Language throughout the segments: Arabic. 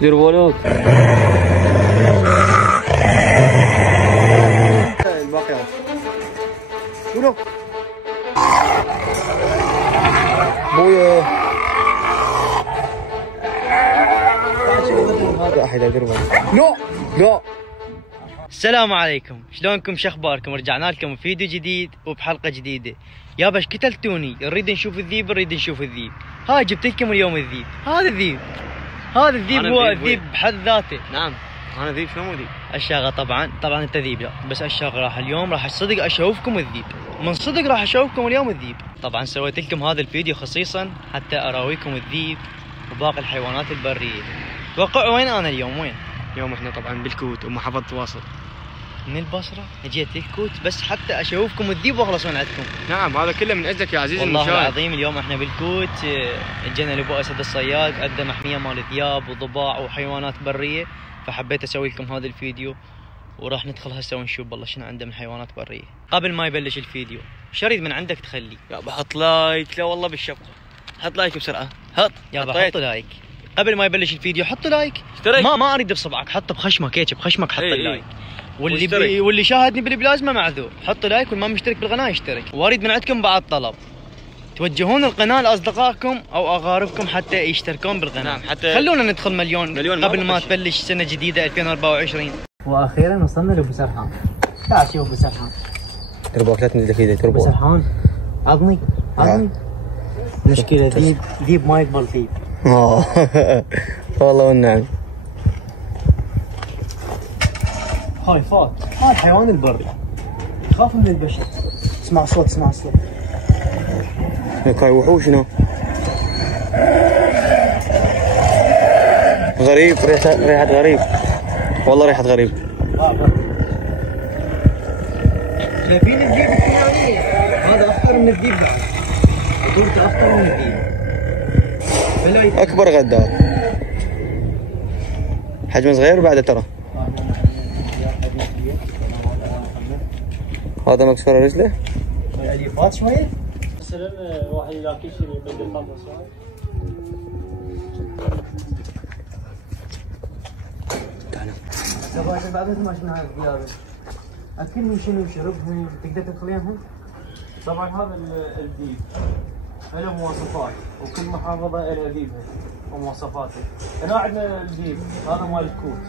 دير بالك. الباقي شنو؟ بويا هذا احد ادير بالك. لا لا. السلام عليكم، شلونكم؟ شخباركم؟ رجعنا لكم فيديو جديد وبحلقه جديده. يابا ايش قتلتوني؟ نريد نشوف الذيب، نريد نشوف الذيب. هاي جبت لكم اليوم الذيب. هذا الذيب، هذا الذيب هو الذيب بحد ذاته. نعم انا ذيب. شو مو ذيب؟ الشاغه طبعا انت ذيب. لا بس الشاغه راح اليوم راح صدق اشوفكم الذيب، من صدق راح اشوفكم اليوم الذيب. طبعا سويت لكم هذا الفيديو خصيصا حتى اراويكم الذيب وباقي الحيوانات البريه. توقعوا وين انا اليوم؟ وين؟ اليوم احنا طبعا بالكوت ومحافظة واصل. من البصرة جيت للكوت بس حتى اشوفكم الذيب واخلص من عندكم. نعم هذا كله من اجلك يا عزيزي المشاهد. والله العظيم اليوم احنا بالكوت، اجينا لابو اسد الصياد، عنده محمية مال ذياب وضباع وحيوانات برية، فحبيت اسوي لكم هذا الفيديو وراح ندخل هسه ونشوف والله شنو عنده من حيوانات برية. قبل ما يبلش الفيديو شريد من عندك تخلي؟ يابا حط لايك. لا والله بالشفقة حط لايك بسرعة. حط يابا حط لايك قبل ما يبلش الفيديو. حط لايك. اشترك. ما اريد بصبعك، حط بخشمك هيك بخشمك حط اللايك. واللي واللي شاهدني بالبلازما معذور، حط لايك، واللي ما مشترك بالقناه يشترك. واريد من عندكم بعد طلب، توجهون القناه لاصدقائكم او اقاربكم حتى يشتركون بالقناه. نعم حتى خلونا ندخل مليون قبل ما تبلش سنه جديده 2024. واخيرا وصلنا لابو سرحان. تعال شوف ابو سرحان. تربوك لا تنزل في ايدك. ابو سرحان عظمي مشكله ذيب ما يقبل ذيب. والله والنعم. هاي فات، هاي الحيوان البري يخاف من البشر. اسمع صوت، اسمع صوت. هاي وحوش هنا غريب. ريحة غريب والله، ريحة غريب. شايفين الذيب الثاني؟ هذا اخطر من الذيب بعد، خطورته اخطر من الذيب. اكبر غدار، حجمه صغير بعده ترى. هذا مكسور رجله؟ اليفات شويه؟ مثلا واحد يلاقي شيء يقدر خمس شوي. تعال. زباين بعد ما شفنا هاي الديار. اكلهم شنو شربهم تقدر تدخلينهم؟ طبعا هذا الذيب له مواصفات، وكل محافظة لها ذيبها ومواصفاته. هنا عندنا الذيب هذا مال الكوت،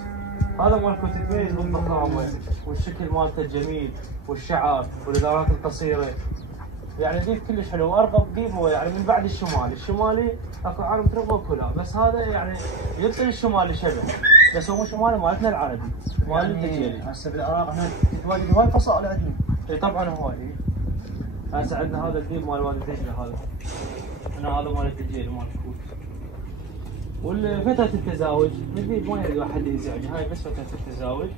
هذا مال الكوت يتميز بالضخامة والشكل مالته الجميل والشعر والإدارات القصيرة. يعني ذيب كلش حلو، وارغب ذيب هو يعني من بعد الشمالي اكو عرب تربى وكلها، بس هذا يعني يبطل الشمالي شبه، بس هو شمالي مالتنا العربي مال الدجيلي. هسه بالعراق احنا تتواجد هواي فصائل عندنا. اي طبعا هواي. هسه عندنا هذا الذيب مال وادي دجله، هذا هنا هذا مال الدجيلي مال الكوت. والفترة التزاوج الذيب ما يريد واحد يزعج، هاي بس فترة التزاوج.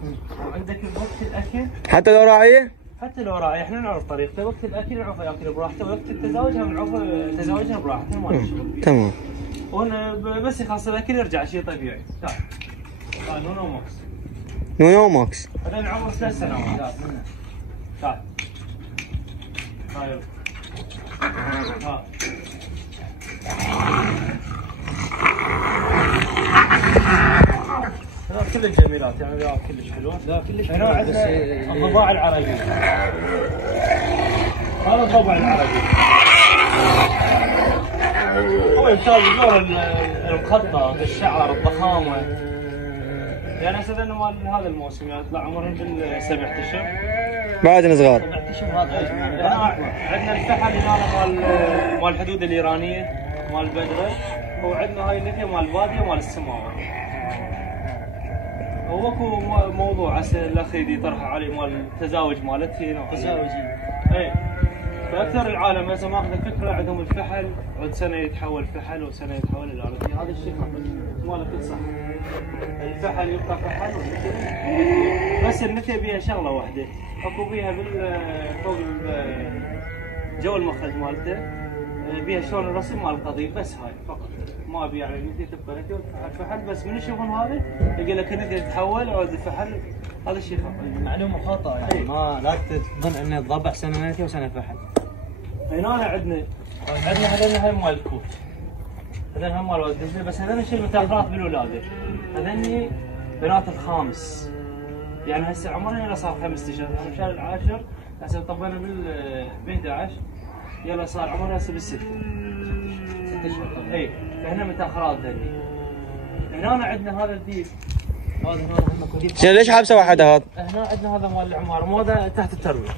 وعندك وقت الاكل حتى لو راعيه؟ حتى لو راعي احنا نعرف طريقته. وقت الاكل نعرف ياكل براحته، وقت التزاوج هم نعرف تزاوجنا براحته ما نشغل. تمام. بس يخلص الاكل يرجع شيء طبيعي. تعال نونو ماكس. نونو ماكس هذا عمره 3 سنوات. تعال هاي ها هذا كل الجميلات، يعني ذا كلش حلوه. لا كلش حلو. هنا عندنا الضباع العربي، هذا الضبع العربي هو يمتاز بدور الخطه، الشعر، الضخامه. يعني هسه مال هذا الموسم يعني يطلع عمرهم بالسبع اشهر. بعدنا صغار. 7 اشهر هذا يعني. عندنا الفحل هنا مال الحدود الايرانيه مال بدره، وعندنا هاي النثيه مال الباديه مال السماوه. واكو موضوع هسه الاخ يدي طرح عليه مال التزاوج مالتي هنا. تزاوجي. اي فاكثر العالم هسه ماخذ فكره عندهم الفحل، عند سنه يتحول فحل وسنه يتحول الى نثيه. هذا الشيء مالك صح. الفحل يبقى فحل والنثيه، بس النثيه بيها شغله واحده، اكو بيها فوق جو المخرج مالته بيها شلون الرسم مال القضيب، بس هاي فقط. ما ابي يعني النثيه تبقى نثيه والفحل بس. من يشوفون هذا يقول لك النثيه تتحول او الفحل، هذا الشيء خطا. معلومه خطا يعني. ما لا تظن ان الضبع سنه نثيه وسنه فحل. هنا عندنا هذول هاي مال الكوت. هذول هم مال ولد دجله، بس هذول شيء متاخرات بالولاده. هذني بنات الخامس، يعني هسه عمرنا يلا صار 5 اشهر، احنا بشهر العاشر هسه طبينا ب 11 يلا صار عمرنا هسه بالستة 6 اشهر. اي فهنا متاخرات ذني. هنا عندنا هذا الديب، هذا هنا هم كوديب. شنو ليش حابسه واحد هذا؟ هنا عندنا هذا مال العمار، مو هذا تحت الترويه.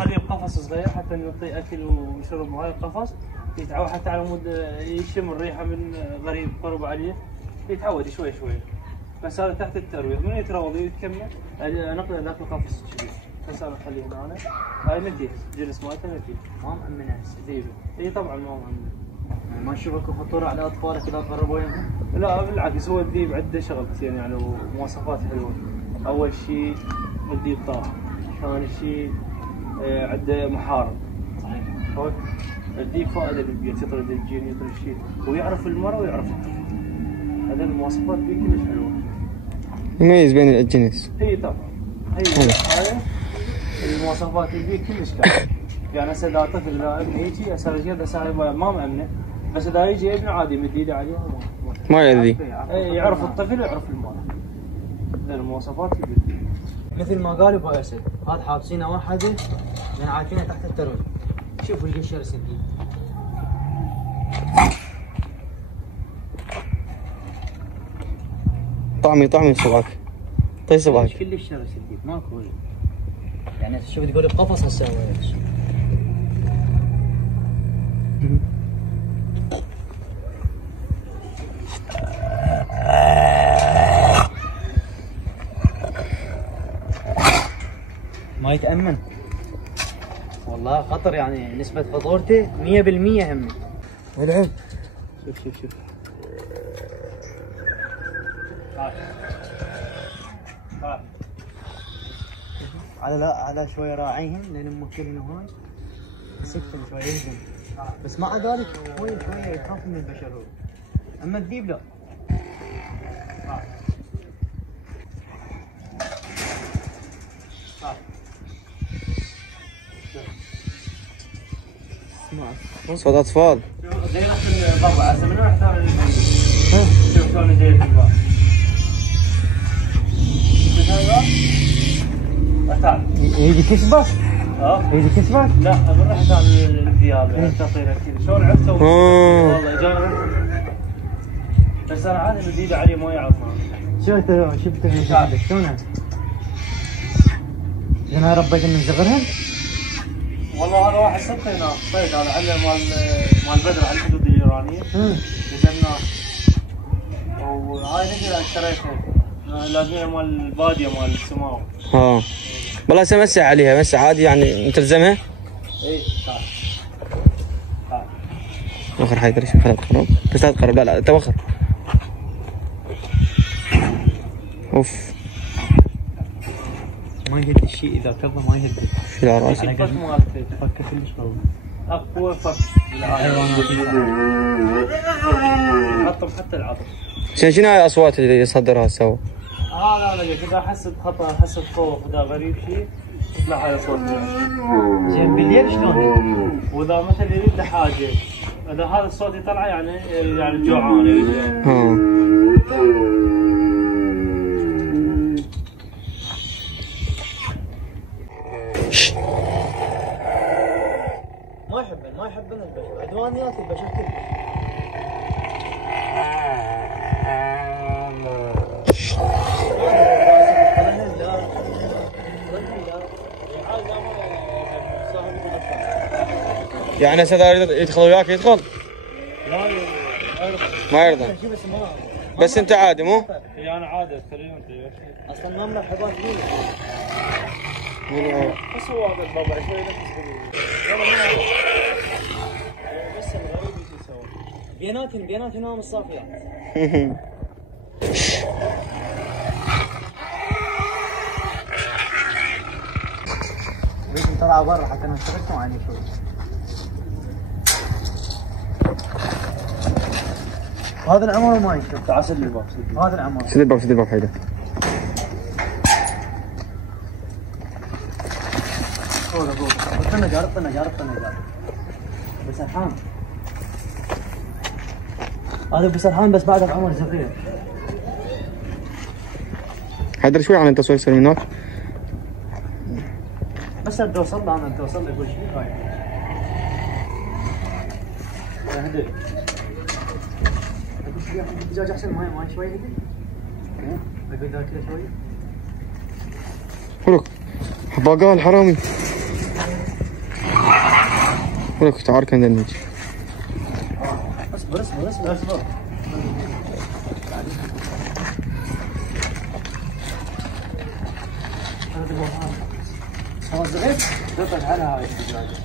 خليه بقفص صغير حتى نعطيه اكل ويشرب بهاي القفص، يتعود حتى على مود يشم الريحه من غريب قرب عليه، يتعود شوي شوي. بس هذا تحت الترويه، من يتروض يتكمل نقله ذاك القفص الكبير. بس هذا نخليه هنا. هاي نتي جلس مالته نتي. ما مأمنه هسه ذيبه. اي طبعا ما مأمنه. ما نشوف اكو خطوره على اطفالك اذا قربوا وياهم؟ لا بالعكس، هو الذيب عنده شغل زين يعني ومواصفات حلوه. اول شيء الذيب طاح، ثاني شيء عنده محارم. صحيح. الذيب فائده بالبيت، يطرد الجن يطرد الشيء، ويعرف المرأة ويعرف الطفل. هذه المواصفات فيه كلش حلوه. يميز بين الجنس. اي طبعا. هاي المواصفات اللي فيه كلش كامله. يعني هسه اذا طفل لا ابن يجي هسه رجال هسه ما مأمنه، بس اذا يجي ابنه عادي يمد ايده عليه ما يأذي. يعرف الطفل ويعرف المرأة. هذه المواصفات اللي فيه. مثل ما قال ابو اسد، هذا حابسينه واحده لان عارفينه تحت التروي. شوفوا ايش شرس الديب. طعمي صباك. طي صباك. كلش شرس الديب ماكو. يعني شوف تقول بقفص هسه ايش؟ ما يتأمن والله، خطر يعني نسبة خطورته 100% همي. العب شوف على شوي راعيهم لان موكلين هون يسكن شوي يهزم، بس مع ذلك شوي يخاف من البشر هو. اما الذيب لا. صوت اطفال. زي نفس الضبع هسه من وين احتار البيت؟ شوف شلون جاي في الباب. يجي كسبك؟ يجي كسبك؟ لا من رحت عن الثياب يعني تطيره كذا، شلون عرفته؟ والله جانا بس انا عادي مد ايده عليه ما يعرف. شفته شلونها؟ انا ربيت من صغرها؟ والله هذا واحد سبته هنا صيد، هذا علم مال بدر على الحدود الايرانيه. نزلناه وهاي نجي اشتريتها لازمها مال الباديه مال السماوه. والله مسح عليها مسح عادي يعني متلزمها؟ اي تعال وخر حيدر شوف خلينا تقرب، بس لا تقرب، لا توخر. اوف ما يهد الشيء اذا كبه ما يهد. شيل على راسي. الفك مالته تفك كلش قوي، اقوى فك بالعالم. حطم حتى العظم. شنو هاي الاصوات اللي يصدرها سوا؟ لا اذا احس بخطر احس بخوف اذا غريب شيء يطلع هذا صوت. زين بالليل شلون؟ واذا مثلا يريد له حاجه اذا هذا الصوت يطلع يعني جوعان يريد. ما يحبن البشر، عدوانيات البشر كلها. يعني هسه اذا يدخل وياك يدخل؟ لا ما يرضى. بس انت عادي مو؟ اي انا عادي خليهم اصلا ما مرحبا فيه. بس هو هذا البابا شوي ينفس والله بس الغريب ايش يسوي؟ بيناتهم نوم الصافيات. ليش طلعوا برا حتى نشتركوا عني شوي. هذا العمر ما يشوف. تعال سد الباب. هذا العمر. سد الباب حيدر. طلع جار بس الحام. هذا ابو سرحان بس بعد عمر صغير. حيدر شوي عن التصوير يصير من هناك. بس بدي اوصل له، انا بدي اوصل له يقول شيء هاي. هدي الدجاج احسن ماي شوي هدي. اقول ذاك شوي. ولك بقال حرامي. ولك تعال كان دنيج. اصبر اصبر اصبر اصبر. خلاص زغيت دقت على هاي الدجاجة.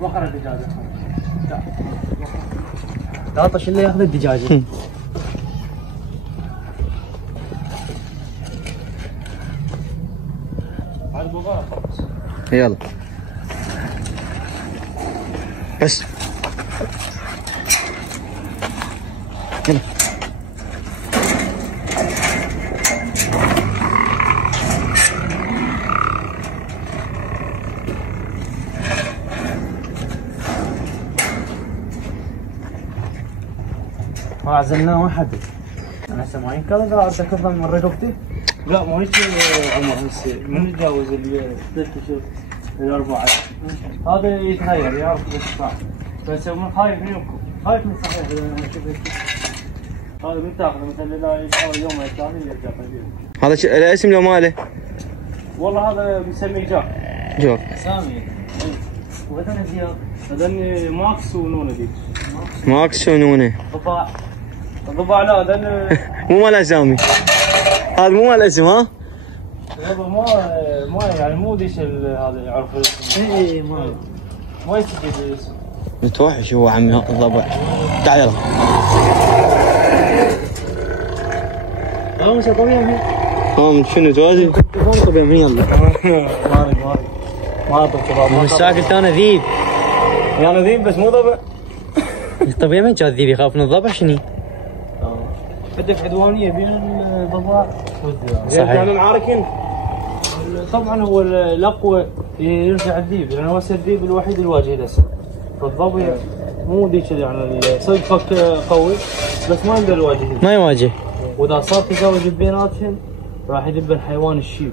وخر الدجاجة. لا طش اللي ياخذ الدجاجة. على البغاء خلاص. يلا بس يلا. ما عزلناه واحد. انا هسه ما ينكر اقدر اتذكر من رقبتي. لا ما هيك عمر هسه من يتجاوز الثلاث اشهر الاربعه هذا يتغير يعرف الصح. بس من خايف منكم، خايف من صحيح انا اشوف هيك. هذا من تاخذه مثلا لا يحاول يوم الثاني يرجع طبيعي. هذا الاسم لو ماله؟ والله هذا بنسميه جاك. جوك. سامي. وهذا زياد. هذني ماكس ونونه ذيك. ماكس ونونه. ضباع. ضباع لا هذن مو مال اسامي. هذا مو مال اسم ها؟ والله ما يعني مو ذيش هذا يعرف الاسم. اي ما يستفيد الاسم. متوحش هو عمي الضبع. تعال يلا. مش طبيعي. من شنو توازي؟ شلون طبيعي من يلا. ما طبعا. مش ساعة قلت انا ذيب. يعني ذيب بس مو ضبع. طبيعي ما جاء الذيب يخاف من الضبع شني؟ بدك عدوانيه بين الضباع صحيح. يعني العاركين طبعا هو الاقوى يرجع الذيب لانه هو الذيب الوحيد الواجه له. فالضبع مو ذيك يعني صدقك قوي بس ما يقدر يواجه. ما يواجه. واذا صار تزاوج بيناتهم راح يدب الحيوان الشيب.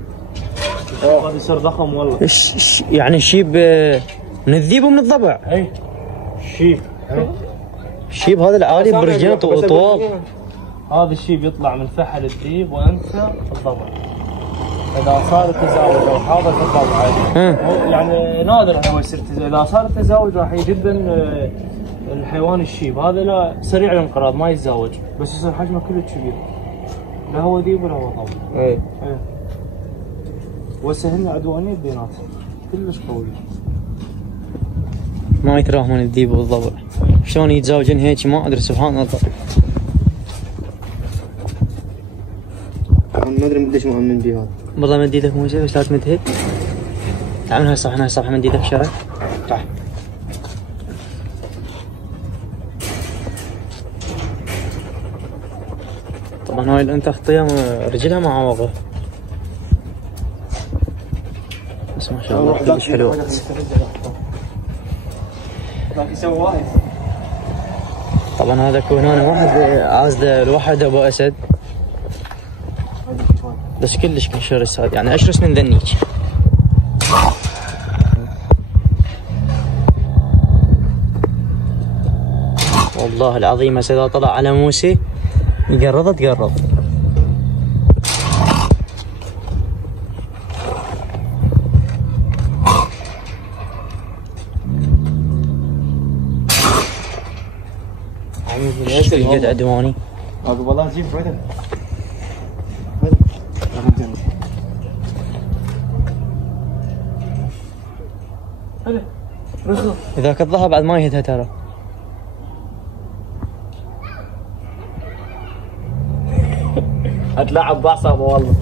هذا يصير ضخم والله. يعني الشيب من الذيب ومن الضبع. اي الشيب. الشيب هذا العالي برجين طوال. هذا الشيب يطلع من فحل الذيب وانثى الضبع. اذا صار التزاوج او حاضر في الضبع عادي. يعني نادر هو يصير تزاوج. اذا صار التزاوج راح يجد الحيوان الشيب هذا لا سريع الانقراض ما يتزاوج بس يصير حجمه كله كبير. لا هو ذيب ولا هو ضبع. اي. وسهلنا عدوانيه بيناتهم كلش قوي. ما يتراهمون الذيب والضبع. شلون يتزاوجون هيك ما ادري سبحان الله. ما ادري ليش مؤمن به هذا. والله مد ايدك مو زين بس لا تمد هيك. تعال من هاي الصفحه، من هاي الصفحه مد ايدك شرع. تعال. طبعا هاي الانثى خطيه رجلها معوقه. بس ما شاء الله كلش حلو. لكن يسوي وايد. طبعا هذا كونان واحد عازله الواحد ابو اسد. بس كلش شرس هذا يعني اشرس من ذنيك. والله العظيم هسه اذا طلع على موسى يقرض تقرض. قد عدواني. اقول والله نجيب بعدين. هلا رزق. اذا الظهر بعد ما يهدها ترى. اتلاعب باعصابه والله.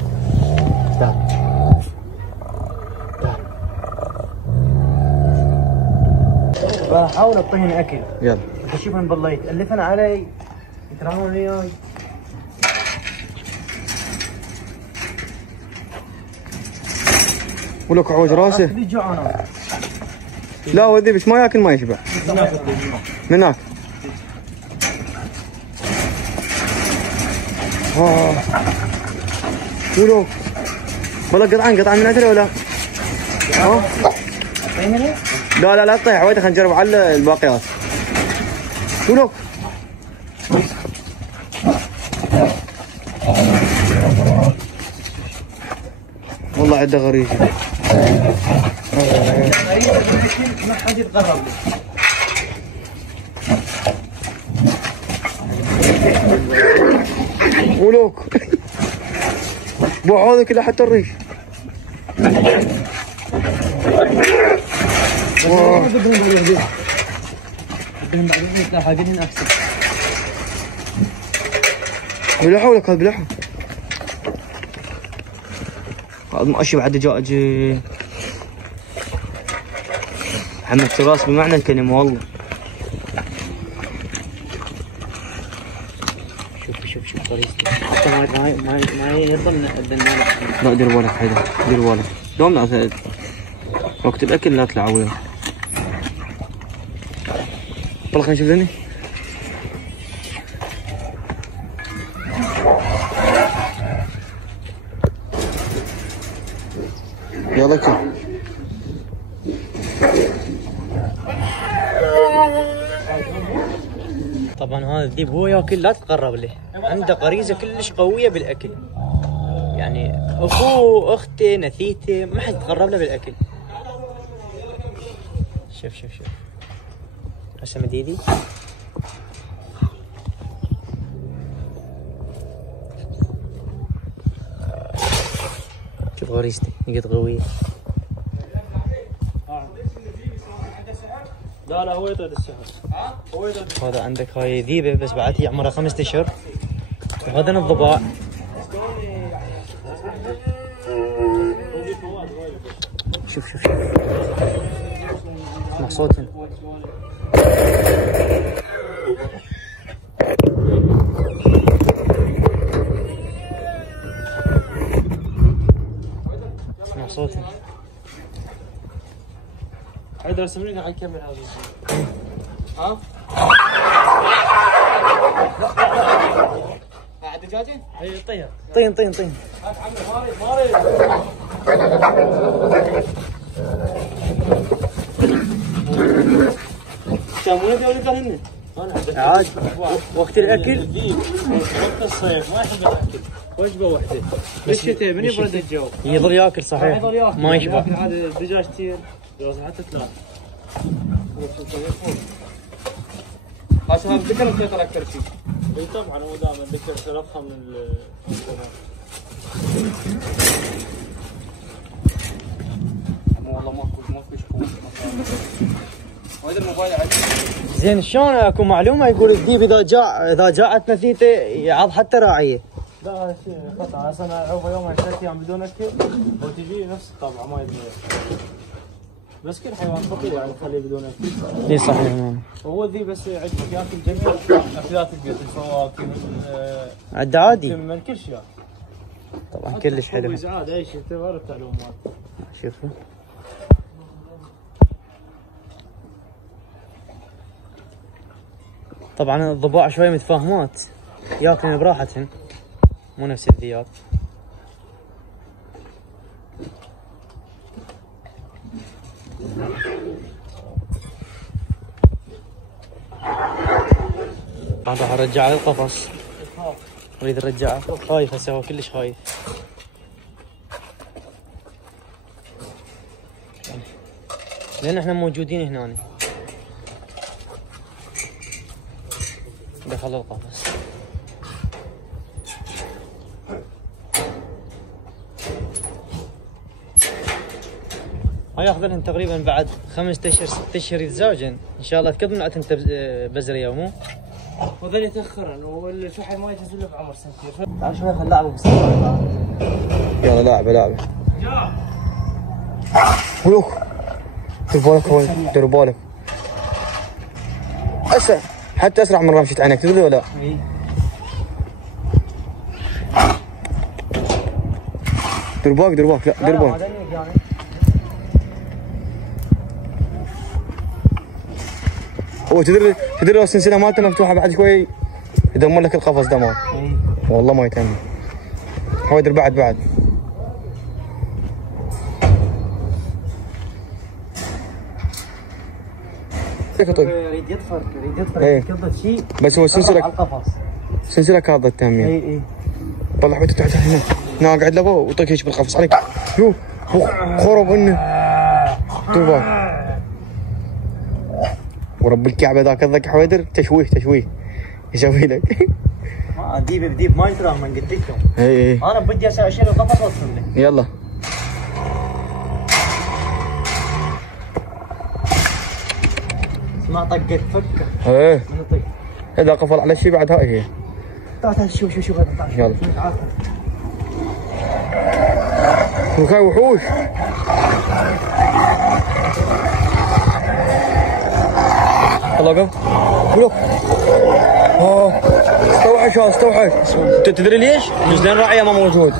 بحاول اطهن اكل. يلا. اشوفهم بالله يتالفن علي يتراهون وياي. ولك عوج راسه. جوعان. لا ودي بس ما ياكل ما يشبع. من هناك. ولو والله قطعان من عندنا ولا؟ ها؟ لا تطيح وايد، خلينا نجرب على الباقيات. ولو والله عده غريزه. ما حد يتقرب ولوك بوع هذا كله حتى الريش. بلحوا لك هذا بلحوا. هذا مؤشي بعد دجاج محمد تراس بمعنى الكلمة والله. شوف طريقتي ما يضل لا دير بالك حيدر، دير بالك دوم لا وقت الاكل لا تلعب وياه. طلع خلينا نشوف ذني. يلا كل طبعا هذا الذيب هو ياكل لا تتقرب له، عنده غريزه كلش قويه بالاكل، يعني اخوه اخته نثيته ما حد يتقرب له بالاكل. شوف هسه مد ايدي. شوف غريزته قد قويه. لا هو يطرد السحر. هذا عندك هاي ذيبه بس بعد هي عمرها 5 اشهر. وهذا الضباع. شوف اسمع صوتهم. اسمع صوتهم. حيدر سمريك راح يكمل هذا الشيء. ها؟ قاعد دجاجين؟ اي طيها. طين. هات عمي ماري. كم ولد هن؟ عاد وقت الاكل وقت الصيف ما يحب الاكل. وجبه واحده. بالشتاء من يبرد الجو. يظل ياكل صحيح ما يشبع. ياكل هذا دجاج كثير حتى 3. هسه هذا ذكر مسيطر اكثر شيء. اي طبعا هو دائما ذكر سلفها من والله ماكو شكون. وهذا الموبايل عندي. زين شلون اكو معلومه يقول الذيب اذا جاعت نثيته يعض حتى راعيه. لا هذا شيء خطا. هسه انا اعوفه يوم 3 ايام بدون اكل وتجي نفس الطبعه ما يتغير. بس كل حيوان خطير يعني تخليه بدون اكل. اي صحيح. هو الذيب بس يعجبك ياكل جميع اكلات البيت، الفواكه عاد عادي من كل شيء. طبعا كلش حلو. ازعاج اي شيء غير التعلومات. شوفوا طبعا الضباع شوي متفاهمات ياكلن براحتهن مو نفس الذياب. انا راح ارجعه للقفص. اريد ارجعه. خايف هسه هو كلش خايف. لان احنا موجودين هنا. دخل القفص. هاي ياخذ لهم تقريبا بعد 5 اشهر 6 اشهر يتزوجن ان شاء الله. كم منعت انت بزريه مو؟ وذل يتاخرن والفحل ما يتنزل له بعمر سنتين. تعال شوي خل لعبه بس. يلا لعبه. ولوك دير بالك هو دير بالك. اسرع حتى اسرع من رمشة عينك تدري ولا؟ اي دير بالك لا دير بالك. هو تدري لو السلسله مالته مفتوحه بعد شوي يدمر لك القفص دمار. والله ما يتم. حويدر بعد يريد يطفر ايه كبت شيء بس هو سلسلة على القفص. سلسلة كاظة التامين. اي طلع حويدر تعال هنا. هنا قاعد لبو وطيك هيك بالقفص عليك. يو خرب انه. توبا ورب الكعبة ذاك الذك حويدر تشويه يسوي لك. ديب ما ينترى من قلت لكم. اي انا بدي اشيل القفص واوصل له. يلا ما طقت فكه. ايه من طق. اذا قفل على شيء بعد هاي هي. تعال شوف يلا وكاي وحوش. يلا قف قلوب. استوحش. تدري ليش؟ جزء راعيه ما موجود.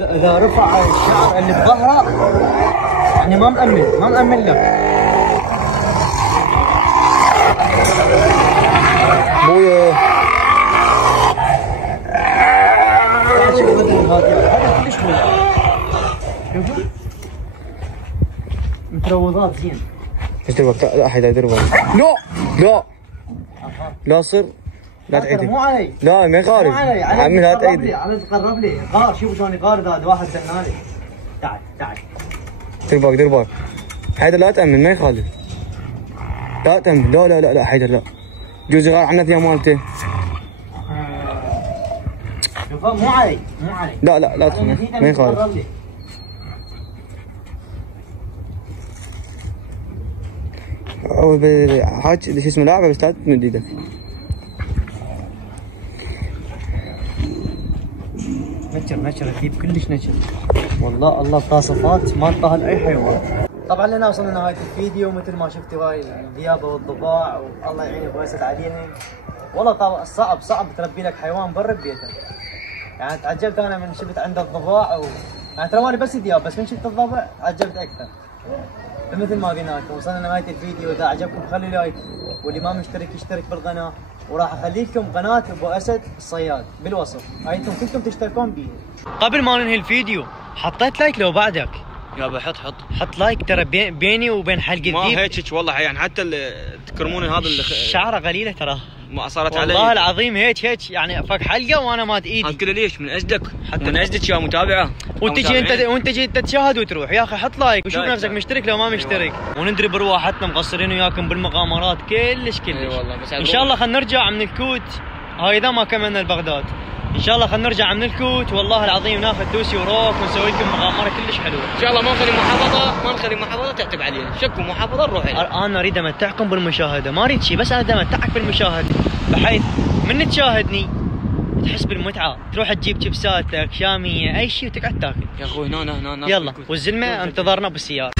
اذا رفع الشعر اللي بظهره يعني ما مأمن له. ابويا هذا كلش شوفوا متروضات زين. ايش دربك؟ لا حيدا دربك. لا صر لا تعيد. مو علي. لا ما يخالف. عمي لا تعيد. على تقرب لي غار. شوف شلون يغار هذا واحد دنالي. تعال دربك حيدر لا تأمن ما يخالف. لا تأمن لا حيدر لا. جوز يغار عنا فيها مالته. مو علي. لا تأمن ما يخالف. حاج شو اسمه لاعبه بس لا تمد ايدك. نشر الذيب كلش نشر. والله الله صفات ما طاهل اي حيوان. طبعا لنا وصلنا لنهايه الفيديو. مثل ما شفتوا هاي الذيابه والضباع والله يعين ابو اسد عليهم. والله صعب تربي لك حيوان برا بيتك. يعني تعجبت انا من شفت عند الضباع يعني ترى مالي بس ذياب بس من شفت الضبع عجبت اكثر. فمثل ما قلنا لكم وصلنا لنهايه الفيديو. اذا عجبكم خلوا لايك واللي ما مشترك يشترك بالقناه وراح اخلي لكم قناه ابو اسد الصياد بالوصف. هايتم كلكم تشتركون بيها. قبل ما ننهي الفيديو حطيت لايك لو بعدك يابا حط لايك ترى بيني وبين حلقه الذيب ما هيك والله يعني حتى تكرمون هذا اللي شعره قليله ترى ما صارت علي والله العظيم هيك يعني فك حلقه وانا ماد ايدي. كله ليش من اجدك حتى من اجدك يا متابعه. وانت جيت تشاهد وتروح يا اخي حط لايك وشوف نفسك مشترك لو ما مشترك. وندري برواحتنا مقصرين وياكم بالمغامرات كلش والله بس ان شاء الله خلينا نرجع من الكوت. هاي اذا ما كملنا لبغداد ان شاء الله خلينا نرجع من الكوت والله العظيم ناخذ دوسي وروك ونسوي لكم مغامره كلش حلوه. ان شاء الله ما نخلي محافظه تعتب علينا. شكوا محافظه نروح لها. انا اريد امتعكم بالمشاهده ما اريد شيء بس انا امتعك بالمشاهده بحيث من تشاهدني تحس بالمتعه تروح تجيب شيبساتك شاميه اي شيء وتقعد تاكل. يا اخوي هنا يلا والزلمه انتظرنا بالسياره.